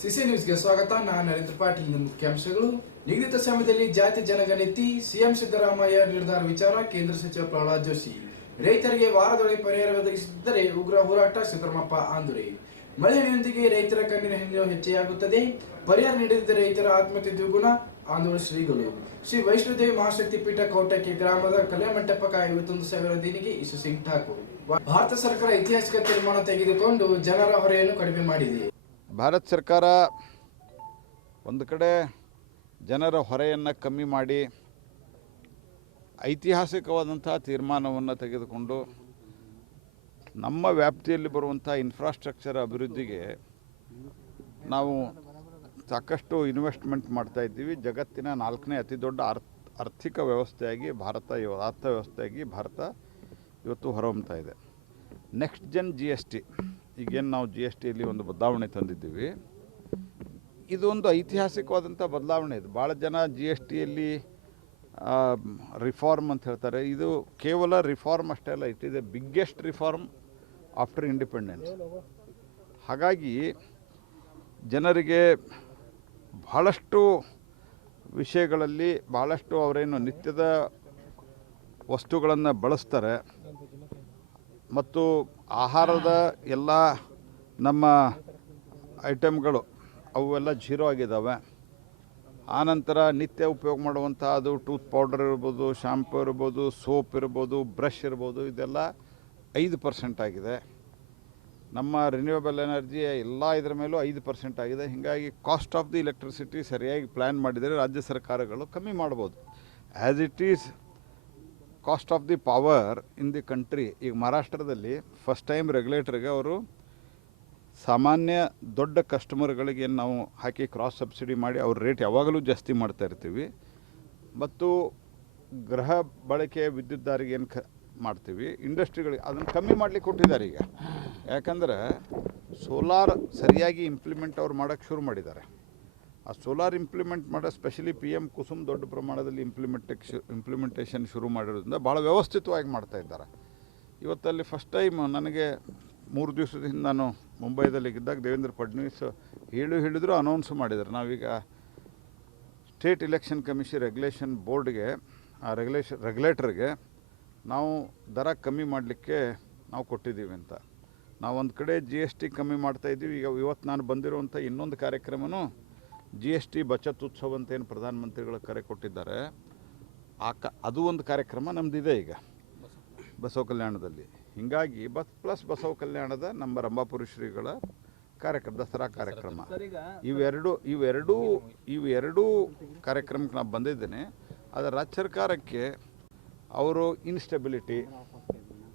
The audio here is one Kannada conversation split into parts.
ಸಿಸಿ ನ್ಯೂಸ್ಗೆ ಸ್ವಾಗತ. ನಾನು ನರೇಂದ್ರ ಪಾಟೀಲ್. ಇಂದು ಮುಖ್ಯಾಂಶಗಳು ನಿಗದಿತ ಸಮಯದಲ್ಲಿ ಜಾತಿ ಜನಗಣತಿ, ಸಿಎಂ ಸಿದ್ದರಾಮಯ್ಯ ನಿರ್ಧಾರ ವಿಚಾರ, ಕೇಂದ್ರ ಸಚಿವ ಪ್ರಹ್ಲಾದ್ ಜೋಶಿ. ರೈತರಿಗೆ ವಾರದೊಳಗೆ ಪರಿಹಾರ ಒದಗಿಸಿದ್ದರೆ ಉಗ್ರ ಹೋರಾಟ, ಸಿದ್ದರಾಮಪ್ಪ ಆಂದುರೆ. ಮಳೆಯೊಂದಿಗೆ ರೈತರ ಕಣ್ಣಿನ ಹಿಂದೆ ಹೆಚ್ಚೆಯಾಗುತ್ತದೆ. ಪರಿಹಾರ ನೀಡಿದ ರೈತರ ಆತ್ಮಹತ್ಯೆ ದ್ವಿಗುಣ. ಆಂದೋಲನ ಶ್ರೀಗಳು. ಶ್ರೀ ವೈಷ್ಣೋದೇವಿ ಮಹಾಶಕ್ತಿ ಪೀಠ ಕೌಟಕ್ಕೆ ಗ್ರಾಮದ ಕಲ್ಯಾಣ ಮಂಟಪಕ್ಕೆ ಐವತ್ತೊಂದು ಸಾವಿರ ದಿನಿಗೆ ಇಸು ಸಿಂಗ್ ಠಾಕೂರ್. ಭಾರತ ಸರ್ಕಾರ ಐತಿಹಾಸಿಕ ತೀರ್ಮಾನ ತೆಗೆದುಕೊಂಡು ಜನರ ಹೊರೆಯನ್ನು ಕಡಿಮೆ ಮಾಡಿದೆ. ಭಾರತ ಸರ್ಕಾರ ಒಂದು ಕಡೆ ಜನರ ಹೊರೆಯನ್ನು ಕಮ್ಮಿ ಮಾಡಿ ಐತಿಹಾಸಿಕವಾದಂಥ ತೀರ್ಮಾನವನ್ನು ತೆಗೆದುಕೊಂಡು ನಮ್ಮ ವ್ಯಾಪ್ತಿಯಲ್ಲಿ ಬರುವಂಥ ಇನ್ಫ್ರಾಸ್ಟ್ರಕ್ಚರ್ ಅಭಿವೃದ್ಧಿಗೆ ನಾವು ಸಾಕಷ್ಟು ಇನ್ವೆಸ್ಟ್ಮೆಂಟ್ ಮಾಡ್ತಾ ಇದ್ದೀವಿ. ಜಗತ್ತಿನ ನಾಲ್ಕನೇ ಅತಿ ದೊಡ್ಡ ಆರ್ ಆರ್ಥಿಕ ವ್ಯವಸ್ಥೆಯಾಗಿ ಭಾರತ ಅರ್ಥವ್ಯವಸ್ಥೆಯಾಗಿ ಭಾರತ ಇವತ್ತು ಹೊರಹೊಮ್ತಾ ಇದೆ. Next gen G S T ಈಗೇನು ನಾವು ಜಿ ಎಸ್ ಟಿಯಲ್ಲಿ ಒಂದು ಬದಲಾವಣೆ ತಂದಿದ್ದೀವಿ. ಇದೊಂದು ಐತಿಹಾಸಿಕವಾದಂಥ ಬದಲಾವಣೆ ಇದು. ಭಾಳ ಜನ ಜಿ ಎಸ್ ಟಿಯಲ್ಲಿ ರಿಫಾರ್ಮ್ ಅಂತ ಹೇಳ್ತಾರೆ. ಇದು ಕೇವಲ ರಿಫಾರ್ಮ್ ಅಷ್ಟೇ ಅಲ್ಲ it biggest reform after independence ಹಾಗಾಗಿ ಜನರಿಗೆ ಬಹಳಷ್ಟು ವಿಷಯಗಳಲ್ಲಿ ಭಾಳಷ್ಟು ಅವರೇನು ನಿತ್ಯದ ವಸ್ತುಗಳನ್ನು ಬಳಸ್ತಾರೆ. ಮತ್ತು ಆಹಾರದ ಎಲ್ಲ ನಮ್ಮ ಐಟಮ್ಗಳು ಅವೆಲ್ಲ ಜೀರೋ ಆಗಿದ್ದಾವೆ ಆನಂತರ ನಿತ್ಯ ಉಪಯೋಗ ಮಾಡುವಂಥ ಅದು ಟೂತ್ ಪೌಡರ್ ಇರ್ಬೋದು, ಶಾಂಪು ಇರ್ಬೋದು, ಸೋಪ್ ಇರ್ಬೋದು, ಬ್ರಷ್ ಇರ್ಬೋದು, ಇದೆಲ್ಲ ಐದು ಪರ್ಸೆಂಟ್ ಆಗಿದೆ. ನಮ್ಮ ರಿನ್ಯೂಯಬಲ್ ಎನರ್ಜಿ ಎಲ್ಲ ಇದರ ಮೇಲೂ ಐದು ಪರ್ಸೆಂಟ್ ಆಗಿದೆ. ಹೀಗಾಗಿ ಕಾಸ್ಟ್ ಆಫ್ ದಿ ಎಲೆಕ್ಟ್ರಿಸಿಟಿ ಸರಿಯಾಗಿ ಪ್ಲ್ಯಾನ್ ಮಾಡಿದರೆ ರಾಜ್ಯ ಸರ್ಕಾರಗಳು ಕಮ್ಮಿ ಮಾಡ್ಬೋದು. As it is cost of the power in the country ಈಗ ಮಹಾರಾಷ್ಟ್ರದಲ್ಲಿ ಫಸ್ಟ್ ಟೈಮ್ ರೆಗ್ಯುಲೇಟರ್ಗೆ ಅವರು ಸಾಮಾನ್ಯ ದೊಡ್ಡ ಕಸ್ಟಮರ್ಗಳಿಗೆ ನಾವು ಹಾಕಿ ಕ್ರಾಸ್ ಸಬ್ಸಿಡಿ ಮಾಡಿ ಅವ್ರ ರೇಟ್ ಯಾವಾಗಲೂ ಜಾಸ್ತಿ ಮಾಡ್ತಾ ಇರ್ತೀವಿ. ಮತ್ತು ಗೃಹ ಬಳಕೆ ವಿದ್ಯುತ್ ದಾರಿಗೆ ಏನು ಕ, ಮಾಡ್ತೀವಿ. ಇಂಡಸ್ಟ್ರಿಗಳಿಗೆ ಅದನ್ನು ಕಮ್ಮಿ ಮಾಡಲಿಕ್ಕೆ ಕೊಟ್ಟಿದ್ದಾರೆ ಈಗ. ಯಾಕಂದ್ರೆ ಸೋಲಾರ್ ಸರಿಯಾಗಿ ಇಂಪ್ಲಿಮೆಂಟ್ ಅವ್ರು ಮಾಡೋಕ್ಕೆ ಶುರು ಮಾಡಿದ್ದಾರೆ. ಆ ಸೋಲಾರ್ ಇಂಪ್ಲಿಮೆಂಟ್ ಮಾಡೋ ಸ್ಪೆಷಲಿ ಪಿ ಎಂ ಕುಸುಮ್ ದೊಡ್ಡ ಪ್ರಮಾಣದಲ್ಲಿ ಇಂಪ್ಲಿಮೆಂಟ್ ಇಂಪ್ಲಿಮೆಂಟೇಷನ್ ಶುರು ಮಾಡಿರೋದ್ರಿಂದ ಭಾಳ ವ್ಯವಸ್ಥಿತವಾಗಿ ಮಾಡ್ತಾ ಇದ್ದಾರೆ. ಇವತ್ತಲ್ಲಿ ಫಸ್ಟ್ ಟೈಮ್ ನನಗೆ ಮೂರು ದಿವಸದಿಂದ ನಾನು ಮುಂಬೈದಲ್ಲಿ ಇದ್ದಾಗ ದೇವೇಂದ್ರ ಫಡ್ನವೀಸ್ ಹೇಳು ಹೇಳಿದ್ರು ಅನೌನ್ಸ್ ಮಾಡಿದ್ದಾರೆ ನಾವೀಗ ಸ್ಟೇಟ್ ಇಲೆಕ್ಷನ್ ಕಮಿಷನ್ ರೆಗ್ಯುಲೇಷನ್ ಬೋರ್ಡ್ಗೆ ಆ ರೆಗ್ಯುಲೇಷನ್ ರೆಗ್ಯುಲೇಟರ್ಗೆ ನಾವು ದರ ಕಮ್ಮಿ ಮಾಡಲಿಕ್ಕೆ ನಾವು ಕೊಟ್ಟಿದ್ದೀವಿ ಅಂತ. ನಾವು ಒಂದು ಕಡೆ ಜಿ ಎಸ್ ಟಿ ಕಮ್ಮಿ ಮಾಡ್ತಾಯಿದ್ದೀವಿ ಈಗ ಇವತ್ತು ನಾನು ಬಂದಿರುವಂಥ ಇನ್ನೊಂದು ಕಾರ್ಯಕ್ರಮನೂ G S T Bachat Utsav ಅಂತ ಏನು ಪ್ರಧಾನಮಂತ್ರಿಗಳು ಕರೆ ಕೊಟ್ಟಿದ್ದಾರೆ ಆ ಕ ಅದು ಒಂದು ಕಾರ್ಯಕ್ರಮ ನಮ್ಮದಿದೆ ಈಗ. ಬಸವ ಕಲ್ಯಾಣದಲ್ಲಿ. ಹೀಗಾಗಿ ಬಸ್ ಪ್ಲಸ್ ಬಸವ ಕಲ್ಯಾಣದ ನಮ್ಮ ರಂಭಾಪುರಿ ಶ್ರೀಗಳ ಕಾರ್ಯಕ್ರಮ ದಸರಾ ಕಾರ್ಯಕ್ರಮ. ಇವೆರಡು ಇವೆರಡೂ ಇವೆರಡೂ ಕಾರ್ಯಕ್ರಮಕ್ಕೆ ನಾನು ಬಂದಿದ್ದೇನೆ. ಆದರೆ ರಾಜ್ಯ ಸರ್ಕಾರಕ್ಕೆ ಅವರು ಇನ್ಸ್ಟೆಬಿಲಿಟಿ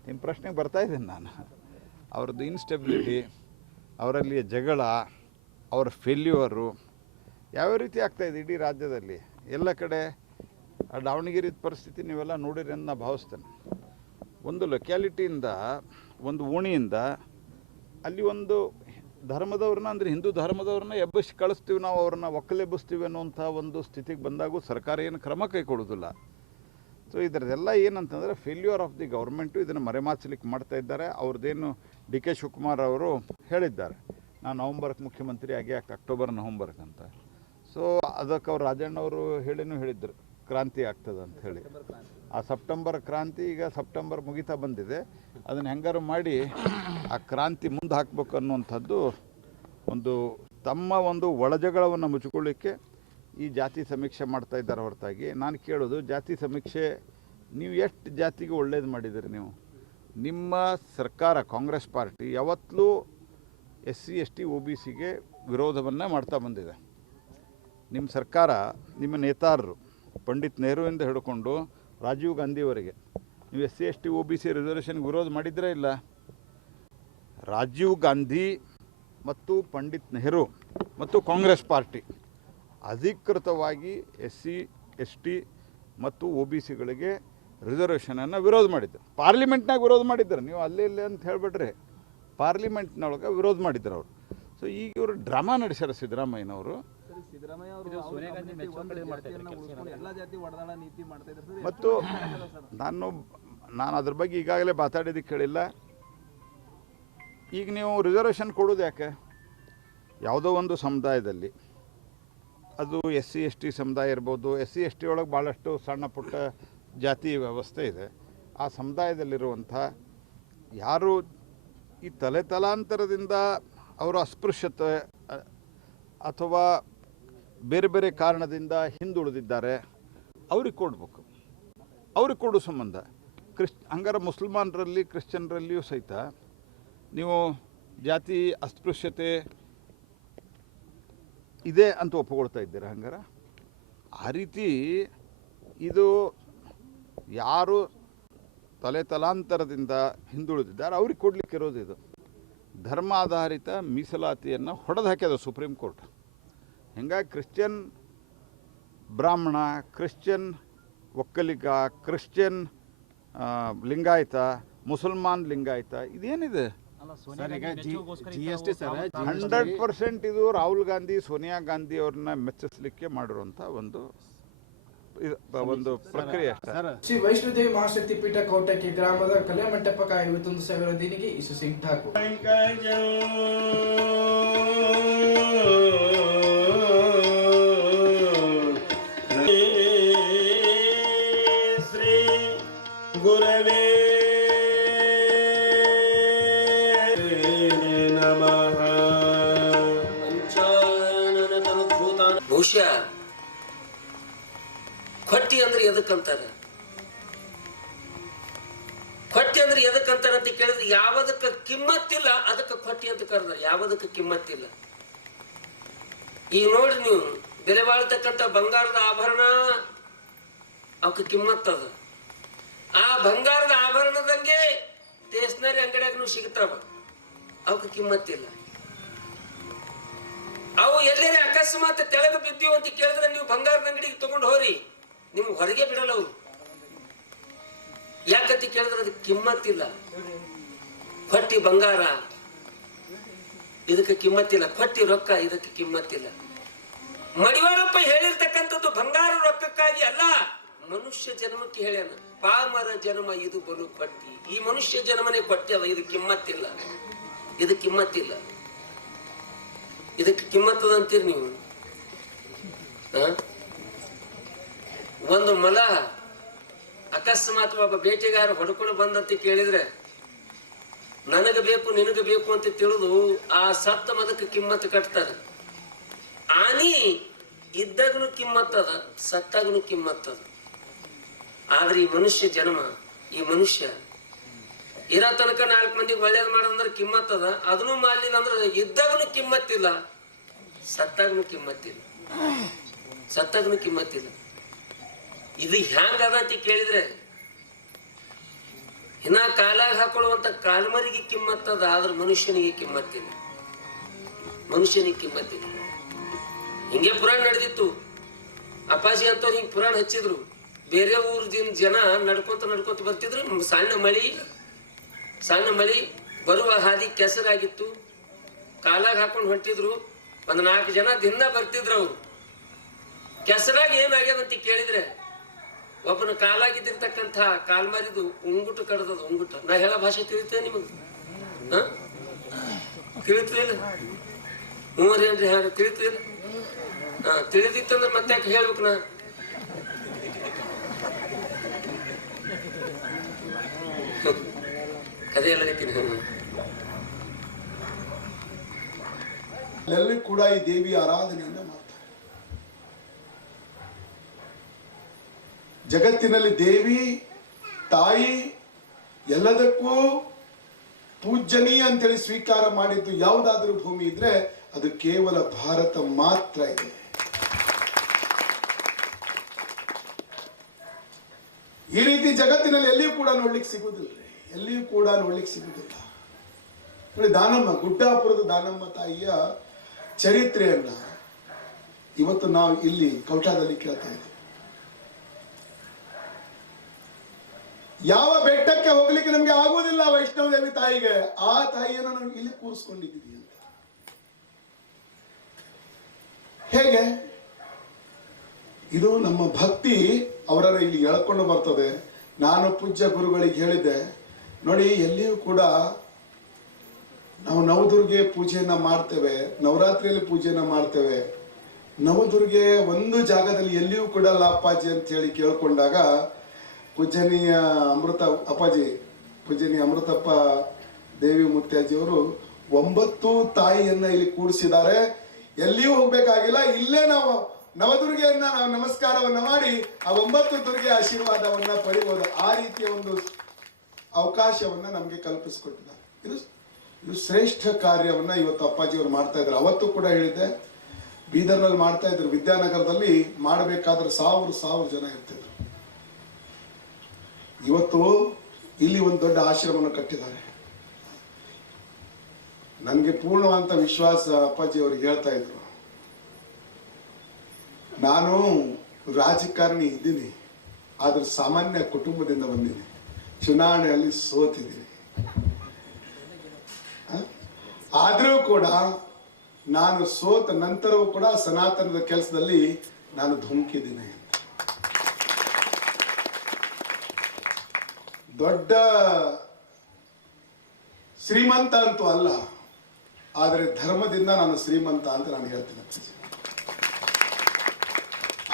ನಿಮ್ಮ ಪ್ರಶ್ನೆಗೆ ಬರ್ತಾ ಇದ್ದೀನಿ ನಾನು. ಅವ್ರದ್ದು ಇನ್ಸ್ಟೆಬಿಲಿಟಿ ಅವರಲ್ಲಿಯ ಜಗಳ ಅವರ ಫೇಲ್ಯೂರು ಯಾವ ರೀತಿ ಆಗ್ತಾಯಿದೆ ಇಡೀ ರಾಜ್ಯದಲ್ಲಿ? ಎಲ್ಲ ಕಡೆ ಆ ದಾವಣಗೆರೆ ಪರಿಸ್ಥಿತಿ ನೀವೆಲ್ಲ ನೋಡಿರಿ ಅಂತ ನಾನು ಭಾವಿಸ್ತೇನೆ. ಒಂದು ಲೊಕ್ಯಾಲಿಟಿಯಿಂದ ಒಂದು ಓಣಿಯಿಂದ ಅಲ್ಲಿ ಒಂದು ಧರ್ಮದವ್ರನ್ನ ಅಂದರೆ ಹಿಂದೂ ಧರ್ಮದವ್ರನ್ನ ಎಬ್ಬಿಸಿ ಕಳಿಸ್ತೀವಿ ನಾವು, ಅವ್ರನ್ನ ಒಕ್ಕಲೆಬ್ಬಿಸ್ತೀವಿ ಅನ್ನುವಂಥ ಒಂದು ಸ್ಥಿತಿಗೆ ಬಂದಾಗೂ ಸರ್ಕಾರ ಏನು ಕ್ರಮ ಕೈಗೊಳ್ಳೋದಿಲ್ಲ ಸೊ ಇದರದೆಲ್ಲ ಏನಂತಂದರೆ ಫೇಲ್ಯೂರ್ ಆಫ್ ದಿ ಗೌರ್ಮೆಂಟು ಇದನ್ನು ಮರೆಮಾಚಲಿಕ್ಕೆ ಮಾಡ್ತಾ ಇದ್ದಾರೆ. ಅವ್ರದ್ದೇನು ಡಿ ಕೆ ಶಿವಕುಮಾರ್ ಅವರು ಹೇಳಿದ್ದಾರೆ. ನಾನು ನವಂಬರ್ಗೆ ಮುಖ್ಯಮಂತ್ರಿ ಆಗಿ ಯಾಕೆ ಅಕ್ಟೋಬರ್ ನವಂಬರ್ಗೆ ಅಂತ. ಸೊ ಅದಕ್ಕೆ ಅವ್ರು ರಾಜಣ್ಣ ಅವರು ಹೇಳಿನೂ ಹೇಳಿದ್ರು, ಕ್ರಾಂತಿ ಆಗ್ತದೆ ಅಂತ ಹೇಳಿ. ಆ ಸೆಪ್ಟೆಂಬರ್ ಕ್ರಾಂತಿ ಈಗ ಸೆಪ್ಟೆಂಬರ್ ಮುಗಿತಾ ಬಂದಿದೆ. ಅದನ್ನು ಹೆಂಗಾರು ಮಾಡಿ ಆ ಕ್ರಾಂತಿ ಮುಂದೆ ಹಾಕಬೇಕು ಅನ್ನುವಂಥದ್ದು ಒಂದು ತಮ್ಮ ಒಂದು ಒಳಜಗಳವನ್ನು ಮುಚ್ಚಿಕೊಳ್ಳಿಕ್ಕೆ ಈ ಜಾತಿ ಸಮೀಕ್ಷೆ ಮಾಡ್ತಾ ಇದ್ದಾರೆ ಹೊರತಾಗಿ. ನಾನು ಕೇಳೋದು, ಜಾತಿ ಸಮೀಕ್ಷೆ, ನೀವು ಎಷ್ಟು ಜಾತಿಗೆ ಒಳ್ಳೇದು ಮಾಡಿದಿರಿ ನೀವು? ನಿಮ್ಮ ಸರ್ಕಾರ, Congress party ಯಾವತ್ತಲೂ S C, S T O B ಸಿಗೆ ವಿರೋಧವನ್ನು ಮಾಡ್ತಾ ಬಂದಿದೆ. ನಿಮ್ಮ ಸರ್ಕಾರ, ನಿಮ್ಮ ನೇತಾರರು, ಪಂಡಿತ್ ನೆಹರುವಿಂದ ಹಿಡ್ಕೊಂಡು ರಾಜೀವ್ ಗಾಂಧಿಯವರೆಗೆ, ನೀವು S C, S T, O B C ರಿಸರ್ವೇಷನ್ಗೆ ವಿರೋಧ ಮಾಡಿದ್ರೇ ಇಲ್ಲ? ರಾಜೀವ್ ಗಾಂಧಿ ಮತ್ತು ಪಂಡಿತ್ ನೆಹರು ಮತ್ತು ಕಾಂಗ್ರೆಸ್ ಪಾರ್ಟಿ ಅಧಿಕೃತವಾಗಿ ಎಸ್ ಸಿ, ಎಸ್ ಟಿ ಮತ್ತು ಒ ಬಿ ಸಿಗಳಿಗೆ ರಿಸರ್ವೇಷನನ್ನು ವಿರೋಧ ಮಾಡಿದ್ರು. ಪಾರ್ಲಿಮೆಂಟ್ನಾಗ ವಿರೋಧ ಮಾಡಿದ್ರು. ನೀವು ಅಲ್ಲಿ, ಇಲ್ಲಿ ಅಂತ ಹೇಳಿಬಿಟ್ರೆ ಪಾರ್ಲಿಮೆಂಟ್ನೊಳಗೆ ವಿರೋಧ ಮಾಡಿದ್ರು ಅವರು. ಸೊ ಈಗ ಇವರು ಡ್ರಾಮಾ ನಡೆಸ್ಯಾರ ಸಿದ್ದರಾಮಯ್ಯನವರು. ಸಿದ್ದರಾಮಯ್ಯ ಅವರು ಜಾತಿ ನೀತಿ ಮಾಡ್ತಾ ಇದ್ದಾರೆ ಮತ್ತು ನಾನು ನಾನು ಅದ್ರ ಬಗ್ಗೆ ಈಗಾಗಲೇ ಮಾತಾಡಿದ್ದಕ್ಕೆ ಕೇಳಿಲ್ಲ. ಈಗ ನೀವು ರಿಸರ್ವೇಷನ್ ಕೊಡೋದು ಯಾಕೆ? ಯಾವುದೋ ಒಂದು ಸಮುದಾಯದಲ್ಲಿ. ಅದು ಎಸ್ ಸಿ ಎಸ್ ಟಿ ಸಮುದಾಯ ಇರ್ಬೋದು. ಎಸ್ ಸಿ ಎಸ್ ಟಿ ಒಳಗೆ ಭಾಳಷ್ಟು ಸಣ್ಣ ಪುಟ್ಟ ಜಾತಿ ವ್ಯವಸ್ಥೆ ಇದೆ. ಆ ಸಮುದಾಯದಲ್ಲಿರುವಂಥ ಯಾರು ಈ ತಲೆ ತಲಾಂತರದಿಂದ ಅವರು ಅಸ್ಪೃಶ್ಯತೆ ಅಥವಾ ಬೇರೆ ಬೇರೆ ಕಾರಣದಿಂದ ಹಿಂದುಳಿದಿದ್ದಾರೆ. ಅವ್ರಿಗೆ ಕೊಡ್ಬೇಕು ಅವ್ರಿಗೆ ಕೊಡೋ ಸಂಬಂಧ. ಕ್ರಿಶ್ ಹಂಗಾರೆ ಮುಸಲ್ಮಾನರಲ್ಲಿ, ಕ್ರಿಶ್ಚಿಯನ್ರಲ್ಲಿಯೂ ಸಹಿತ ನೀವು ಜಾತಿ, ಅಸ್ಪೃಶ್ಯತೆ ಇದೆ ಅಂತ ಒಪ್ಪಿಕೊಳ್ತಾ ಇದ್ದೀರಾ ಹಂಗಾರೆ? ಆ ರೀತಿ ಇದು ಯಾರು ತಲೆ ತಲಾಂತರದಿಂದ ಹಿಂದುಳಿದಿದ್ದಾರೆ ಅವ್ರಿಗೆ ಕೊಡಲಿಕ್ಕಿರೋದು ಇದು. ಧರ್ಮಾಧಾರಿತ ಮೀಸಲಾತಿಯನ್ನು ಹೊಡೆದು ಹಾಕ್ಯದ ಸುಪ್ರೀಂ ಕೋರ್ಟ್. ಹಿಂಗಾಗಿ Christian Brahmana Christian Vokkaliga Christian Lingayata ಮುಸಲ್ಮಾನ್ ಲಿಂಗಾಯತ ಇದೇನಿದೆ? ಹಂಡ್ರೆಡ್ ಪರ್ಸೆಂಟ್ ಇದು ರಾಹುಲ್ ಗಾಂಧಿ ಸೋನಿಯಾ ಗಾಂಧಿ ಅವ್ರನ್ನ ಮೆಚ್ಚಿಸ್ಲಿಕ್ಕೆ ಮಾಡಿರುವಂತ ಒಂದು ಇದು ಒಂದು ಪ್ರಕ್ರಿಯೆ ಸರ್. ಶ್ರೀ ವೈಷ್ಣೋದೇವಿ ಮಹಾಶಕ್ತಿ ಪೀಠ ಕೌಟಕ್ಕೆ ಗ್ರಾಮದ ಕಲ್ಯಾಣ ಮಂಟಪಕ ಐವತ್ತೊಂದು ಸಾವಿರ ದಿನಿಗೆ ಇಸು ಸಿಂಗ್ ಠಾಕೂರ್. ಕೊಟ್ಟಿ ಅಂದ್ರೆ ಎದಕ್ಕಂತಾರ? ಕೊಟ್ಟಿ ಅಂದ್ರೆ ಎದಕ್ಕಂತಾರ ಅಂತ ಕೇಳಿದ್ರೆ ಯಾವದಕ್ಕ ಕಿಮ್ಮತ್ತಿಲ್ಲ, ಅದಕ್ಕೆ ಕೊಟ್ಟಿ ಅಂತ ಕರೆದ ಯಾವದಕ್ಕೆ ಕಿಮ್ಮತ್ತಿಲ್ಲ? ಈಗ ನೋಡ್ರಿ ನೀವು, ಬೆಲೆ ಬಾಳ್ತಕ್ಕಂಥ ಬಂಗಾರದ ಆಭರಣ ಅವಕ್ಕೆ ಕಿಮ್ಮತ್ತದ ಆ ಬಂಗಾರದ ಆಭರಣದಂಗೆ ಸ್ಟೇಷನರಿ ಅಂಗಡಿಯಾಗೂ ಸಿಗ್ತಾವ, ಅವಕ್ಕೆ ಕಿಮ್ಮತ್ತಿಲ್ಲ. ಅವು ಎಲ್ಲೇ ಅಕಸ್ಮಾತ್ ತೆಳಗ ಬಿದ್ದೀವಿ ಅಂತ ಕೇಳಿದ್ರೆ ನೀವು ಬಂಗಾರದ ಅಂಗಡಿಗೆ ತಗೊಂಡು ಹೋರಿ. ನಿಮ್ಗೆ ಹೊರಗೆ ಬಿಡಲ್ಲ ಅವರು. ಯಾಕಂತ ಕೇಳಿದ್ರೆ ಅದಕ್ಕೆ ಕಿಮ್ಮತ್ತಿಲ್ಲ. ಕೊಟ್ಟಿ ಬಂಗಾರ, ಇದಕ್ಕೆ ಕಿಮ್ಮತ್ತಿಲ್ಲ. ಕೊಟ್ಟಿ ರೊಕ್ಕ, ಇದಕ್ಕೆ ಕಿಮ್ಮತ್ತಿಲ್ಲ. ಮಡಿವಾರಪ್ಪ ಹೇಳಿರ್ತಕ್ಕಂಥದ್ದು ಬಂಗಾರ ರೊಕ್ಕಕ್ಕಾಗಿ ಅಲ್ಲ. ಮನುಷ್ಯ ಜನ್ಮಕ್ಕೆ ಹೇಳ್ಯಾನ, ಪಾಮರ ಜನ್ಮ ಇದು ಬಲು ಕೊಟ್ಟಿ. ಈ ಮನುಷ್ಯ ಜನ್ಮನೇ ಕೊಟ್ಟ್ಯದ ಇದು ಕಿಮ್ಮತ್ತಿಲ್ಲ. ಇದು ಕಿಮ್ಮತ್ತಿಲ್ಲ. ಇದಕ್ಕೆ ಕಿಮ್ಮತ್ತದಂತೀರಿ ನೀವು? ಆ? ಒಂದು ಮೊಲ ಅಕಸ್ಮಾತ್ ಒಬ್ಬ ಬೇಟೆಗಾರ ಹೊಡ್ಕೊಂಡು ಬಂದಂತ ಕೇಳಿದ್ರೆ, ನನಗೆ ಬೇಕು, ನಿನಗೆ ಬೇಕು ಅಂತ ತಿಳಿದು ಆ ಸತ್ತ ಮದಕ್ಕೆ ಕಿಮ್ಮತ್ ಕಟ್ತಾರೆ ಆನಿ ಇದ್ದಾಗನು ಕಿಮ್ಮತ್ತದ, ಸತ್ತಾಗನು ಕಿಮ್ಮತ್ತದ. ಆದ್ರೆ ಈ ಮನುಷ್ಯ ಜನ್ಮ, ಈ ಮನುಷ್ಯ ಇರೋ ತನಕ ನಾಲ್ಕು ಮಂದಿಗೆ ಒಳ್ಳೇದು ಮಾಡೋದಂದ್ರೆ ಕಿಮ್ಮತ್ತದ, ಅದನ್ನು ಮಾಡಲಿಲ್ಲ ಅಂದ್ರೆ ಇದ್ದಾಗನು ಕಿಮ್ಮತ್ತಿಲ್ಲ, ಸತ್ತಾಗನು ಕಿಮ್ಮತ್ತಿಲ್ಲ. ಸತ್ತಾಗನು ಕಿಮ್ಮತ್ತಿಲ್ಲ. ಇದು ಹ್ಯಾಂಗದ ಅಂತ ಕೇಳಿದ್ರೆ, ಇನ್ನ ಕಾಲಾಗ ಹಾಕೊಳ್ಳುವಂತ ಕಾಲ್ಮರಿಗೆ ಕಿಮ್ಮತ್ತದ ಆದ್ರೆ ಮನುಷ್ಯನಿಗೆ ಕಿಮ್ಮತ್ತಿಲ್ಲ ಮನುಷ್ಯನಿಗೆ ಕಿಮ್ಮತ್ತಿಲ್ಲ ಹಿಂಗೆ ಪುರಾಣ ನಡೆದಿತ್ತು. ಅಪ್ಪಾಜಿ ಅಂತ ಹಿಂಗೆ ಪುರಾಣ ಹಚ್ಚಿದ್ರು. ಬೇರೆ ಊರದಿಂದ ಜನ ನಡ್ಕೊಂತ ನಡ್ಕೊಂತ ಬರ್ತಿದ್ರು. ಸಣ್ಣ ಮಳಿ ಸಣ್ಣ ಮಳಿ ಬರುವ ಹಾದಿ ಕೆಸರಾಗಿತ್ತು. ಕಾಲಾಗ ಹಾಕೊಂಡು ಹೊಂಟಿದ್ರು. ಒಂದ್ ನಾಲ್ಕು ಜನ ದಿನ ಬರ್ತಿದ್ರು ಅವರು. ಕೆಸರಾಗಿ ಏನಾಗ್ಯದಂತ ಕೇಳಿದ್ರೆ ಒಬ್ಬನ ಕಾಲಾಗಿದ್ದಿರ್ತಕ್ಕಂಥ ಕಾಲ್ಮಾರಿದು ಉಂಗುಟ ಕಡ್ದದ ಉಂಗುಟ ನಾ ಹೇಳೋ ಭಾಷೆ ತಿಳಿತೇ ನಿಮಗೆ? ಹ? ತಿಳಿತಿಲ್ಲ ಮೂವರೇನ್ರಿ ಹೇಳ ತಿಳಿತಿಲ್ಲ ಹಾ, ತಿಳಿದಿತ್ತಂದ್ರೆ ಮತ್ತೆ ಯಾಕೆ ಹೇಳ್ಬೇಕು ನಾ? ಕದೇ ಎಲ್ಲ ರೀತಿ ಕೂಡ ಈ ದೇವಿ ಆರಾಧನೆಯನ್ನ ಮಾಡ್ತಾರೆ ಜಗತ್ತಿನಲ್ಲಿ ದೇವಿ, ತಾಯಿ ಎಲ್ಲದಕ್ಕೂ ಪೂಜನೀಯ ಅಂತೇಳಿ ಸ್ವೀಕಾರ ಮಾಡಿದ್ದು ಯಾವುದಾದ್ರೂ ಭೂಮಿ ಇದ್ರೆ ಅದು ಕೇವಲ ಭಾರತ ಮಾತ್ರ ಇದೆ. ಈ ರೀತಿ ಜಗತ್ತಿನಲ್ಲಿ ಎಲ್ಲಿಯೂ ಕೂಡ ನೋಡ್ಲಿಕ್ಕೆ ಸಿಗುವುದಿಲ್ಲ ಎಲ್ಲಿಯೂ ಕೂಡ ನೋಡ್ಲಿಕ್ಕೆ ಸಿಗುವುದಿಲ್ಲ ನೋಡಿ, ದಾನಮ್ಮ, ಗುಡ್ಡಾಪುರದ ದಾನಮ್ಮ ತಾಯಿಯ ಚರಿತ್ರೆಯನ್ನ ಇವತ್ತು ನಾವು ಇಲ್ಲಿ ಕೌಟಾದಲ್ಲಿ ಕೇಳ್ತಾ ಇದ್ದೇವೆ. ಯಾವ ಬೆಟ್ಟಕ್ಕೆ ಹೋಗ್ಲಿಕ್ಕೆ ನಮ್ಗೆ ಆಗುವುದಿಲ್ಲ ವೈಷ್ಣವ ದೇವಿ ತಾಯಿಗೆ. ಆ ತಾಯಿಯನ್ನು ನಾವು ಇಲ್ಲಿ ಕೂರಿಸ್ಕೊಂಡಿದ್ದೀವಿ ಅಂತ. ಹೇಗೆ? ಇದು ನಮ್ಮ ಭಕ್ತಿ ಅವರನ್ನು ಇಲ್ಲಿ ಎಳ್ಕೊಂಡು ಬರ್ತದೆ. ನಾನು ಪೂಜ್ಯ ಗುರುಗಳಿಗೆ ಹೇಳಿದ್ದೆ, ನೋಡಿ, ಎಲ್ಲಿಯೂ ಕೂಡ ನಾವು ನವದುರ್ಗೆ ಪೂಜೆಯನ್ನ ಮಾಡ್ತೇವೆ, ನವರಾತ್ರಿಯಲ್ಲಿ ಪೂಜೆಯನ್ನ ಮಾಡ್ತೇವೆ. ನವದುರ್ಗೆ ಒಂದು ಜಾಗದಲ್ಲಿ ಎಲ್ಲಿಯೂ ಕೂಡ ಲಾಪಾಜಿ ಅಂತ ಹೇಳಿ ಕೇಳ್ಕೊಂಡಾಗ ಪೂಜನೀಯ ಅಮೃತ ಅಪ್ಪಾಜಿ ಪೂಜನೀಯ ಅಮೃತಪ್ಪ ದೇವಿ ಮುತ್ಯಾಜಿಯವರು ಒಂಬತ್ತು ತಾಯಿಯನ್ನ ಇಲ್ಲಿ ಕೂಡಿಸಿದ್ದಾರೆ. ಎಲ್ಲಿಯೂ ಹೋಗ್ಬೇಕಾಗಿಲ್ಲ, ಇಲ್ಲೇ ನಾವು ನವದುರ್ಗೆಯನ್ನ ನಾವು ನಮಸ್ಕಾರವನ್ನ ಮಾಡಿ ಆ ಒಂಬತ್ತು ದುರ್ಗೆ ಆಶೀರ್ವಾದವನ್ನ ಪಡಿಬಹುದು ಆ ರೀತಿಯ ಒಂದು ಅವಕಾಶವನ್ನ ನಮಗೆ ಕಲ್ಪಿಸಿಕೊಟ್ಟಿದ್ದಾರೆ. ಇದು ಇದು ಶ್ರೇಷ್ಠ ಕಾರ್ಯವನ್ನ ಇವತ್ತು ಅಪ್ಪಾಜಿಯವರು ಮಾಡ್ತಾ ಇದ್ದಾರೆ. ಅವತ್ತು ಕೂಡ ಹೇಳಿದ್ದೆ, ಬೀದರ್ನಲ್ಲಿ ಮಾಡ್ತಾ ಇದ್ರು. ವಿದ್ಯಾನಗರದಲ್ಲಿ ಮಾಡಬೇಕಾದ್ರೆ ಸಾವಿರ ಸಾವಿರ ಜನ ಇರ್ತಿದ್ರು. ಇವತ್ತು ಇಲ್ಲಿ ಒಂದು ದೊಡ್ಡ ಆಶ್ರಮವನ್ನು ಕಟ್ಟಿದ್ದಾರೆ. ನನಗೆ ಪೂರ್ಣವಂತ ವಿಶ್ವಾಸ ಅಪ್ಪಾಜಿ ಅವರು ಹೇಳ್ತಾ ಇದ್ರು. ನಾನು ರಾಜಕಾರಣಿ ಇದ್ದೀನಿ, ಆದ್ರೆ ಸಾಮಾನ್ಯ ಕುಟುಂಬದಿಂದ ಬಂದಿದ್ದೀನಿ. ಚುನಾವಣೆಯಲ್ಲಿ ಸೋತಿದ್ದೀನಿ. ಆದರೂ ಕೂಡ ನಾನು ಸೋತ ನಂತರವೂ ಕೂಡ ಸನಾತನದ ಕೆಲಸದಲ್ಲಿ ನಾನು ಧುಮುಕಿದ್ದೀನಿ ಅಂತ ದೊಡ್ಡ ಶ್ರೀಮಂತ ಅಂತೂ ಅಲ್ಲ, ಆದರೆ ಧರ್ಮದಿಂದ ನಾನು ಶ್ರೀಮಂತ ಅಂತ ನಾನು ಹೇಳ್ತೀನಿ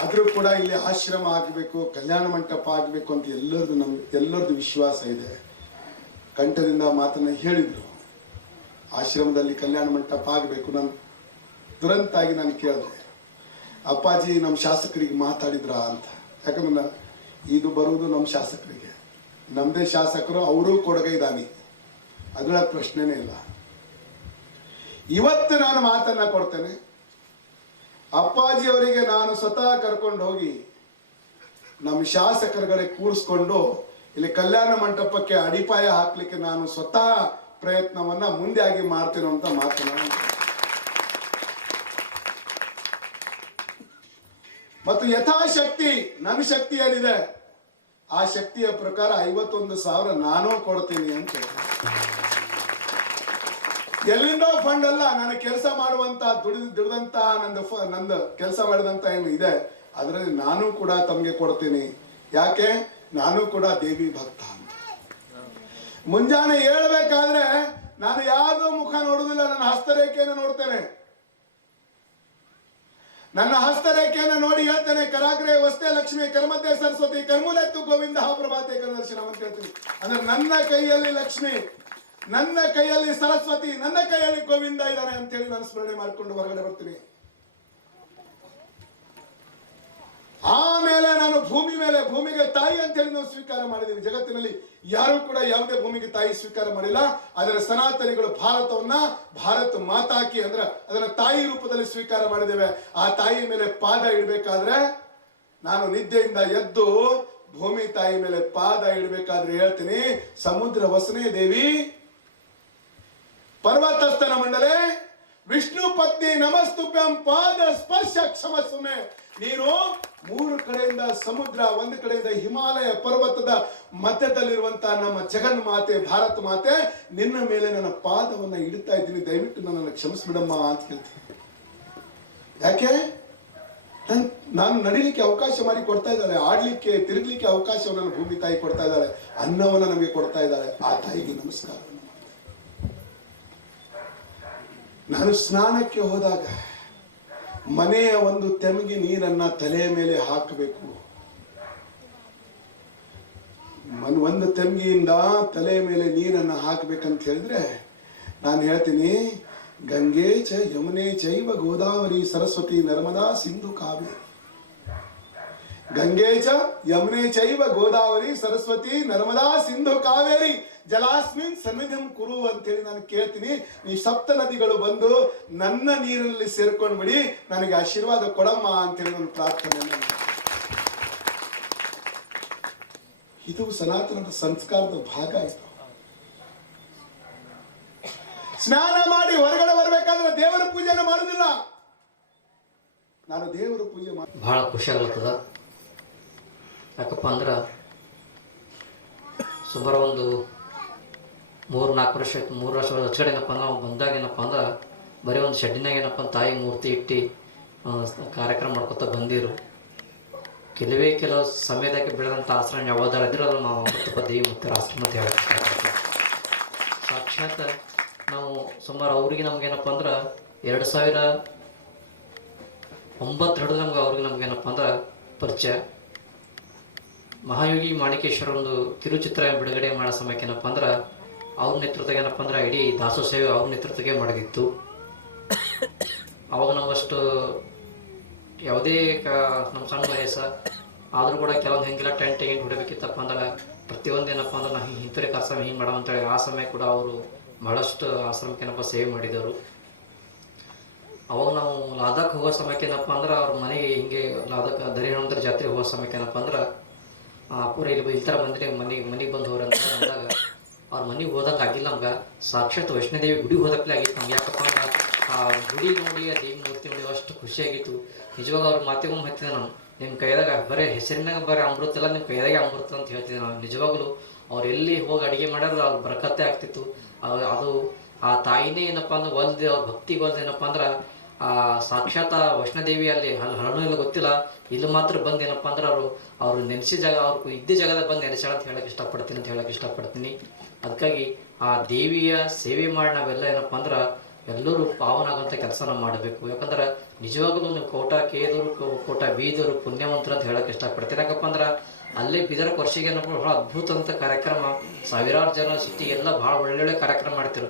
ಆದರೂ ಕೂಡ ಇಲ್ಲಿ ಆಶ್ರಮ ಆಗಬೇಕು, ಕಲ್ಯಾಣ ಮಂಟಪ ಆಗಬೇಕು ಅಂತ ಎಲ್ಲರದು ನಮ್, ಎಲ್ಲರದು ವಿಶ್ವಾಸ ಇದೆ. ಕಂಠದಿಂದ ಮಾತನ್ನ ಹೇಳಿದ್ರು. ಆಶ್ರಮದಲ್ಲಿ ಕಲ್ಯಾಣ ಮಂಟಪ ಆಗಬೇಕು ನಾನು ದುರಂತಾಗಿ ನಾನು ಕೇಳಿದೆ. ಅಪ್ಪಾಜಿ ನಮ್ಮ ಶಾಸಕರಿಗೆ ಮಾತಾಡಿದ್ರ ಅಂತ. ಯಾಕಂದ್ರೆ ಇದು ಬರುವುದು ನಮ್ಮ ಶಾಸಕರಿಗೆ. ನಮ್ಮದೇ ಶಾಸಕರು ಅವರೂ ಕೊಡುಗೆ ಇದ್ದಾನೆ ಅದರ ಪ್ರಶ್ನೆನೇ ಇಲ್ಲ. ಇವತ್ತು ನಾನು ಮಾತನ್ನ ಕೊಡ್ತೇನೆ. ಅಪ್ಪಾಜಿ ಅವರಿಗೆ ನಾನು ಸ್ವತಃ ಕರ್ಕೊಂಡು ಹೋಗಿ ನಮ್ಮ ಶಾಸಕರುಗಳಿಗೆ ಕೂರಿಸ್ಕೊಂಡು ಇಲ್ಲಿ ಕಲ್ಯಾಣ ಮಂಟಪಕ್ಕೆ ಅಡಿಪಾಯ ಹಾಕ್ಲಿಕ್ಕೆ ನಾನು ಸ್ವತಃ ಪ್ರಯತ್ನವನ್ನ ಮುಂದೆ ಆಗಿ ಮಾಡ್ತೇನೆ ಅಂತ ಮತ್ತು ಯಥಾಶಕ್ತಿ ನನ್ನ ಶಕ್ತಿ ಏನಿದೆ? ಆ ಶಕ್ತಿಯ ಪ್ರಕಾರ ಐವತ್ತೊಂದು ಸಾವಿರ ನಾನೂ ಕೊಡ್ತೀನಿ ಅಂತ. ಎಲ್ಲಿಂದೋ ಫಂಡ್ ಅಲ್ಲ, ನಾನು ಕೆಲಸ ಮಾಡುವಂತ ದುಡಿದ ದುಡಿದಂತ ನಂದು ನಂದು ಕೆಲಸ ಮಾಡಿದಂತ ಏನು ಇದೆ, ಅದರಲ್ಲಿ ನಾನು ಕೂಡ ತಮಗೆ ಕೊಡ್ತೀನಿ. ಯಾಕೆ? ನಾನು ಕೂಡ ದೇವಿ ಭಕ್ತ ಅಂತ. ಮುಂಜಾನೆ ಹೇಳ್ಬೇಕಾದ್ರೆ, ನಾನು ಯಾರ್ದೋ ಮುಖ ನೋಡುದಿಲ್ಲ ನನ್ನ ಹಸ್ತರೇಖೆಯನ್ನು ನೋಡ್ತೇನೆ. ನನ್ನ ಹಸ್ತರೇಖೆಯನ್ನು ನೋಡಿ ಹೇಳ್ತೇನೆ. ಕರಾಗ್ರೆ ವಸ್ತೆ ಲಕ್ಷ್ಮಿ ಕರ್ಮದ್ದೆ ಸರಸ್ವತಿ, ಕರ್ಮುಲೆತ್ತು ಗೋವಿಂದ ಪ್ರಭಾತೆ ಕರ್ದರ್ಶನ ಅಂತ ಹೇಳ್ತೀನಿ. ಅಂದ್ರೆ ನನ್ನ ಕೈಯಲ್ಲಿ ಲಕ್ಷ್ಮಿ, ನನ್ನ ಕೈಯಲ್ಲಿ ಸರಸ್ವತಿ, ನನ್ನ ಕೈಯಲ್ಲಿ ಗೋವಿಂದ ಇದ್ದಾರೆ ಅಂತ ಹೇಳಿ ನಾನು ಸ್ಮರಣೆ ಮಾಡಿಕೊಂಡು ಹೊರಗಡೆ ಬರ್ತೀನಿ. ಭೂಮಿ ಮೇಲೆ ಭೂಮಿಗೆ ತಾಯಿ ಅಂತ ಹೇಳಿ ನಾವು ಸ್ವೀಕಾರ ಮಾಡಿದ್ದೀವಿ. ಜಗತ್ತಿನಲ್ಲಿ ಯಾರು ಕೂಡ ಯಾವುದೇ ಭೂಮಿಗೆ ತಾಯಿ ಸ್ವೀಕಾರ ಮಾಡಿಲ್ಲ. ಅದರ ಸನಾತನಿಗಳು ಭಾರತವನ್ನ ಭಾರತ ಮಾತಾಕಿ ಅಂದ್ರೆ ಅದನ್ನ ತಾಯಿ ರೂಪದಲ್ಲಿ ಸ್ವೀಕಾರ ಮಾಡಿದ್ದೇವೆ. ಆ ತಾಯಿ ಮೇಲೆ ಪಾದ ಇಡಬೇಕಾದ್ರೆ ನಾನು ನಿದ್ದೆಯಿಂದ ಎದ್ದು ಭೂಮಿ ತಾಯಿ ಮೇಲೆ ಪಾದ ಇಡಬೇಕಾದ್ರೆ ಹೇಳ್ತೀನಿ. ಸಮುದ್ರ ವಸನೆ ದೇವಿ. ಪರ್ವತಸ್ಥನ ಮಂಡಲೆ ವಿಷ್ಣು ಪತ್ನಿ ನಮಸ್ತುಭ್ಯಂ ಪಾದ ಸ್ಪರ್ಶ ಕ್ಷಮಸ್ವಮೆ ನೀನು ಮೂರು ಕಡೆಯಿಂದ ಸಮುದ್ರ, ಒಂದು ಕಡೆಯಿಂದ ಹಿಮಾಲಯ ಪರ್ವತದ ಮಧ್ಯದಲ್ಲಿರುವಂತಹ ನಮ್ಮ ಜಗನ್ಮಾತೆ ಭಾರತ ಮಾತೆ, ನಿನ್ನ ಮೇಲೆ ನನ್ನ ಪಾದವನ್ನ ಇಡ್ತಾ ಇದ್ದೀನಿ. ದಯವಿಟ್ಟು ನನ್ನನ್ನು ಕ್ಷಮಿಸ್ಬಿಡಮ್ಮ ಅಂತ ಹೇಳ್ತೀನಿ. ಯಾಕೆ? ನನ್- ನಡಿಲಿಕ್ಕೆ ಅವಕಾಶ ಮಾಡಿ ಕೊಡ್ತಾ ಇದ್ದಾಳೆ. ಆಡ್ಲಿಕ್ಕೆ, ತಿರುಗ್ಲಿಕ್ಕೆ ಅವಕಾಶವನ್ನು ಭೂಮಿ ತಾಯಿ ಕೊಡ್ತಾ ಇದ್ದಾಳೆ. ಅನ್ನವನ್ನ ನಮಗೆ ಕೊಡ್ತಾ ಇದ್ದಾಳೆ. ಆ ತಾಯಿಗೆ ನಮಸ್ಕಾರವನ್ನು ನಾನು ಸ್ನಾನಕ್ಕೆ ಹೋದಾಗ ಮನೆಯ ಒಂದು ತೆಮಿಗೆ ನೀರನ್ನ ತಲೆಯ ಮೇಲೆ ಹಾಕಬೇಕು. ಮನ್, ಒಂದು ತೆಮಗಿಯಿಂದ ತಲೆಯ ಮೇಲೆ ನೀರನ್ನ ಹಾಕಬೇಕಂತ ಹೇಳಿದ್ರೆ ನಾನು ಹೇಳ್ತೀನಿ, ಗಂಗೆ ಚ ಯಮುನೆ ಚೈವ ಗೋದಾವರಿ ಸರಸ್ವತಿ ನರ್ಮದಾ ಸಿಂಧು ಕಾವೇರಿ. ಗಂಗೆ ಚ ಯಮುನೆ ಚೈವ ಗೋದಾವರಿ ಸರಸ್ವತಿ ನರ್ಮದಾ ಸಿಂಧು ಕಾವೇರಿ. ಜಲಾಸ್ಮಿನ್ ಸನ್ನಿಧಿಂ ಕುರು ಅಂತೇಳಿ ನಾನು ಕೇಳ್ತೀನಿ. ಈ ಸಪ್ತ ನದಿಗಳು ಬಂದು ನನ್ನ ನೀರಿನಲ್ಲಿ ಸೇರ್ಕೊಂಡ್ಬಿಡಿ, ನನಗೆ ಆಶೀರ್ವಾದ ಕೊಡಮ್ಮ ಅಂತೇಳಿ ನಾನು ಪ್ರಾರ್ಥನೆ. ಇದು ಸನಾತನದ ಸಂಸ್ಕಾರದ ಭಾಗ ಆಯ್ತು ಸ್ನಾನ ಮಾಡಿ ಹೊರಗಡೆ ಬರಬೇಕಾದ್ರೆ ದೇವರ ಪೂಜೆನ ಮಾಡುದಿಲ್ಲ. ನಾನು ದೇವರ ಪೂಜೆ ಮಾಡಿ ಬಹಳ ಖುಷಿ ಯಾಕಪ್ಪ ಅಂದ್ರ, ಸುಮಾರು ಒಂದು ಮೂರು ನಾಲ್ಕು ವರ್ಷ ಮೂರು ವರ್ಷ ಹೊರಗಡೆ ಏನಪ್ಪ ಅಂದ್ರೆ ಬಂದಾಗ ಏನಪ್ಪ ಅಂದ್ರೆ, ಬರೀ ಒಂದು ಶೆಡ್ಡಿನಾಗ ಏನಪ್ಪ ತಾಯಿ ಮೂರ್ತಿ ಇಟ್ಟು ಕಾರ್ಯಕ್ರಮ ಮಾಡ್ಕೊತ ಬಂದಿರು. ಕೆಲವೇ ಕೆಲವು ಸಮಯದಾಗ ಬೆಳೆದಂಥ ಆಶ್ರಮ ಯಾವ್ದಾರ ಇದ್ರೆ ಅದನ್ನು ನಾವು ದೇವಿ ಮತ್ತು ಆಶ್ರಮ ಅಂತ ಹೇಳಿ. ಸಾಕ್ಷಾತ್ ನಾವು ಸುಮಾರು ಅವ್ರಿಗೆ ನಮಗೇನಪ್ಪ ಅಂದ್ರೆ, ಎರಡು ಸಾವಿರ ಒಂಬತ್ತು ಹಿಡಿದು ನಮ್ಗೆ ಅವ್ರಿಗೆ ನಮಗೇನಪ್ಪ ಅಂದ್ರೆ ಪರಿಚಯ. ಮಹಾಯೋಗಿ ಮಾಣಿಕೇಶ್ವರ ಒಂದು ಕಿರುಚಿತ್ರ ಬಿಡುಗಡೆ ಮಾಡೋ ಸಮಯಕ್ಕೆ ಏನಪ್ಪ ಅಂದ್ರೆ ಅವ್ರ ನೇತೃತ್ವ ಏನಪ್ಪ ಅಂದ್ರೆ ಇಡೀ ದಾಸೋ ಸೇವೆ ಅವ್ರ ನೇತೃತ್ವಕ್ಕೆ ಮಾಡಿದಿತ್ತು. ಅವಾಗ ನಾವಷ್ಟು ಯಾವುದೇ ಕ, ನಮ್ಮ ಸಣ್ಣ ವಯಸ್ಸ, ಆದರೂ ಕೂಡ ಕೆಲವೊಂದು ಹೆಂಗೆಲ್ಲ ಟೆಂಟ್ ಹೆಂಗೆ ಹೊಡಿಬೇಕಿತ್ತಪ್ಪ ಅಂದ್ರೆ ಪ್ರತಿಯೊಂದು ಏನಪ್ಪ ಅಂದ್ರೆ ನಾವು ಹಿಂತರಿ ಆಶ್ರಮ ಹಿಂಗೆ ಮಾಡೋ ಅಂತೇಳಿ ಆ ಸಮಯ ಕೂಡ ಅವರು ಬಹಳಷ್ಟು ಆಶ್ರಮಕ್ಕೆ ಏನಪ್ಪ ಸೇವೆ ಮಾಡಿದರು. ಅವಾಗ ನಾವು ಲಾದಾಖ್ ಹೋಗೋ ಸಮಯಕ್ಕೆ ಏನಪ್ಪ ಅಂದ್ರೆ ಅವ್ರ ಮನೆಗೆ ಹಿಂಗೆ ಲಾದಾಖ್ ದರಿಹಣ ಜಾತ್ರೆ ಹೋಗೋ ಸಮಯಕ್ಕೆ ಏನಪ್ಪ ಅಂದ್ರೆ ಪೂರ ಇಲ್ಲಿ ಈ ಥರ ಬಂದರೆ ಮನೆಗೆ ಮನೆಗೆ ಬಂದು ಅಂತ ಮನೆಗೆ ಆಗಿಲ್ಲ ನಮ್ಗೆ ಸಾಕ್ಷಾತ್ ವೈಷ್ಣೋದೇವಿ ಗುಡಿ ಹೋದಕ್ಲೆ ಆಗಿತ್ತು. ನಮ್ಗೆ ಯಾಕಪ್ಪ ಅಂದ್ರೆ ಆ ಗುಡಿ ನೋಡಿ, ಆ ದೇವಿ ಮೂರ್ತಿ ನೋಡಿ ಅಷ್ಟು ಖುಷಿಯಾಗಿತ್ತು. ನಿಜವಾಗ ಅವ್ರ ಮಾತಿಗೊಮ್ಮೆ ಹತ್ತಿದೆ ನಾನು. ನಿಮ್ಮ ಕೈದಾಗ ಬರೀ ಹೆಸರಿನಾಗ ಬರೀ ಅಮೃತ ಇಲ್ಲ ನಿಮ್ಮ ಕೈದಾಗೆ ಅಮೃತ ಅಂತ ಹೇಳ್ತಿದ್ದೆ ನಾನು. ನಿಜವಾಗ್ಲೂ ಅವ್ರು ಎಲ್ಲಿ ಹೋಗಿ ಅಡುಗೆ ಮಾಡಿದ್ರೆ ಅವ್ರ ಬರಕತ್ತೆ ಆಗ್ತಿತ್ತು. ಅದು ಆ ತಾಯಿನೇ ಏನಪ್ಪ ಅಂದ್ರೆ ಒಲ್ದೆ, ಅವ್ರ ಭಕ್ತಿಗೆ ಒಲ್ದು ಏನಪ್ಪ ಅಂದ್ರೆ ಆ ಸಾಕ್ಷಾತ್ ವೈಷ್ಣದೇವಿ ಅಲ್ಲಿ ಹರಣ ಇಲ್ಲ ಗೊತ್ತಿಲ್ಲ. ಇಲ್ಲಿ ಮಾತ್ರ ಬಂದು ಏನಪ್ಪ ಅಂದ್ರೆ ಅವರು, ಅವ್ರು ನೆನೆಸಿ ಜಾಗ ಅವ್ರು ಇದ್ದ ಜಾಗದಾಗ ಬಂದು ನೆನೆಸಾಳ ಅಂತ ಹೇಳಕ್ಕೆ ಇಷ್ಟಪಡ್ತೀನಿ ಅಂತ ಹೇಳಕ್ಕೆ ಇಷ್ಟಪಡ್ತೀನಿ. ಅದಕ್ಕಾಗಿ ಆ ದೇವಿಯ ಸೇವೆ ಮಾಡಿ ನಾವೆಲ್ಲ ಏನಪ್ಪ ಅಂದ್ರೆ ಎಲ್ಲರೂ ಪಾವನಾಗುವಂಥ ಕೆಲಸನ ಮಾಡಬೇಕು. ಯಾಕಂದ್ರೆ ನಿಜವಾಗಲೂ ನೀವು ಕೋಟ ಕೇದರು, ಕೋಟ ಬೀದರು, ಪುಣ್ಯವಂತರು ಅಂತ ಹೇಳಕ್ಕೆ ಇಷ್ಟಪಡ್ತೀನಿ ಯಾಕಪ್ಪ ಅಂದ್ರೆ ಅಲ್ಲೇ ಬಿದರ ವರ್ಷಿಗೆ ಬಹಳ ಅದ್ಭುತ ಅಂತ ಕಾರ್ಯಕ್ರಮ, ಸಾವಿರಾರು ಜನ ಸಿಟಿ ಎಲ್ಲ ಭಾಳ ಒಳ್ಳೊಳ್ಳೆ ಕಾರ್ಯಕ್ರಮ ಮಾಡ್ತಿರು.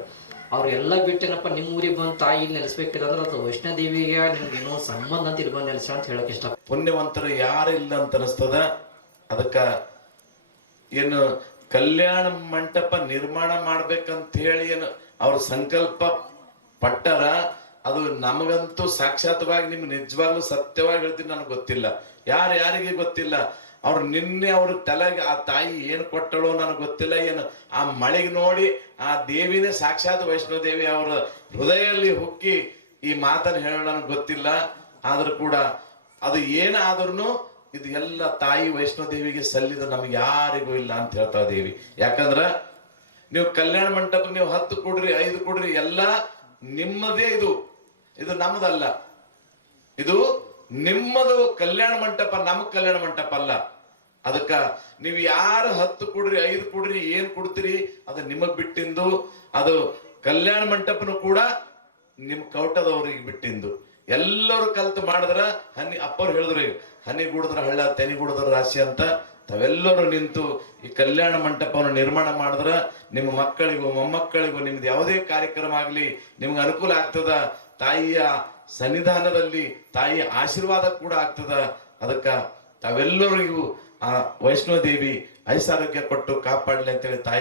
ಅವ್ರು ಎಲ್ಲ ಬಿಟ್ಟೇನಪ್ಪ ನಿಮ್ಮ ಊರಿಗೆ ಬಂದು ತಾಯಿ ಇಲ್ಲಿ ನೆಲೆಸ್ಬೇಕಿಲ್ಲ ಅಂದ್ರೆ ಅದು ವೈಷ್ಣದೇವಿಗೆ ನಿಮ್ಗೆ ಏನೋ ಸಂಬಂಧ ಅಂತ ಇಲ್ಲಿ ಬಂದು ನೆಲೆಸ ಅಂತ ಹೇಳಕ್ಕೆ ಇಷ್ಟ ಪುಣ್ಯವಂತರು ಯಾರಿಲ್ಲ ಅಂತ ಅನಿಸ್ತದ? ಅದಕ್ಕ ಏನು ಕಲ್ಯಾಣ ಮಂಟಪ ನಿರ್ಮಾಣ ಮಾಡ್ಬೇಕಂತ ಹೇಳಿ ಏನು ಅವ್ರ ಸಂಕಲ್ಪ ಪಟ್ಟರ, ಅದು ನಮಗಂತೂ ಸಾಕ್ಷಾತ್ವಾಗಿ ನಿಮ್ಗೆ ನಿಜವಾಗ್ಲೂ ಸತ್ಯವಾಗಿ ಹೇಳ್ತೀನಿ, ನನಗೆ ಗೊತ್ತಿಲ್ಲ. ಯಾರು ಯಾರಿಗೆ ಗೊತ್ತಿಲ್ಲ? ಅವ್ರು ನಿನ್ನೆ ಅವ್ರ ತಲೆಗೆ ಆ ತಾಯಿ ಏನು ಕೊಟ್ಟಳು ನನಗೆ ಗೊತ್ತಿಲ್ಲ, ಏನು ಆ ಮಳೆಗೆ ನೋಡಿ ಆ ದೇವಿನೇ ಸಾಕ್ಷಾತ್ ವೈಷ್ಣೋದೇವಿ ಅವರ ಹೃದಯದಲ್ಲಿ ಹುಕ್ಕಿ ಈ ಮಾತನ್ನು ಹೇಳೋ ನನಗೆ ಗೊತ್ತಿಲ್ಲ. ಆದ್ರೂ ಕೂಡ ಅದು ಏನಾದ್ರೂ ಇದು ಎಲ್ಲ ತಾಯಿ ವೈಷ್ಣೋದೇವಿಗೆ ಸಲ್ಲಿದ ನಮ್ಗೆ ಯಾರಿಗೂ ಇಲ್ಲ ಅಂತ ಹೇಳ್ತಾ ದೇವಿ. ಯಾಕಂದ್ರ ನೀವು ಕಲ್ಯಾಣ ಮಂಟಪ ನೀವು ಹತ್ತು ಕೊಡ್ರಿ, ಐದು ಕೊಡ್ರಿ, ಎಲ್ಲ ನಿಮ್ಮದೇ ಇದು. ಇದು ನಮ್ಮದಲ್ಲ ಇದು ನಿಮ್ಮದು ಕಲ್ಯಾಣ ಮಂಟಪ ನಮ್ ಕಲ್ಯಾಣ ಮಂಟಪ ಅಲ್ಲ. ಅದಕ್ಕ ನೀವು ಯಾರು ಹತ್ತು ಕೊಡ್ರಿ, ಐದು ಕೊಡ್ರಿ, ಏನ್ ಕೊಡ್ತೀರಿ, ಅದು ನಿಮಗ್ ಬಿಟ್ಟಿಂದು. ಅದು ಕಲ್ಯಾಣ ಮಂಟಪನು ಕೂಡ ನಿಮ್ ಕೌಟದವ್ರಿಗೆ ಬಿಟ್ಟಿಂದು. ಎಲ್ಲರೂ ಕಲ್ತು ಮಾಡಿದ್ರ ಹನಿ ಅಪ್ಪವ್ರು ಹೇಳಿದ್ರು ಹನಿ ಗುಡಿದ್ರ ಹಳ್ಳ, ತೆನಿ ಗುಡಿದ್ರ ರಾಶಿ ಅಂತ ತಾವೆಲ್ಲರೂ ನಿಂತು ಈ ಕಲ್ಯಾಣ ಮಂಟಪವನ್ನು ನಿರ್ಮಾಣ ಮಾಡಿದ್ರ ನಿಮ್ಮ ಮಕ್ಕಳಿಗೂ, ಮೊಮ್ಮಕ್ಕಳಿಗೂ ನಿಮ್ದು ಯಾವುದೇ ಕಾರ್ಯಕ್ರಮ ಆಗಲಿ ನಿಮ್ಗೆ ಅನುಕೂಲ ಆಗ್ತದ, ತಾಯಿಯ ಸನ್ನಿಧಾನದಲ್ಲಿ ತಾಯಿಯ ಆಶೀರ್ವಾದ ಕೂಡ ಆಗ್ತದ. ಅದಕ್ಕ ತಾವೆಲ್ಲರಿಗೂ ಆ ವೈಷ್ಣೋದೇವಿ ಐಸಾರೋಗ್ಯ ಕೊಟ್ಟು ಕಾಪಾಡಲಿ ಅಂತೇಳಿ ತಾಯಿ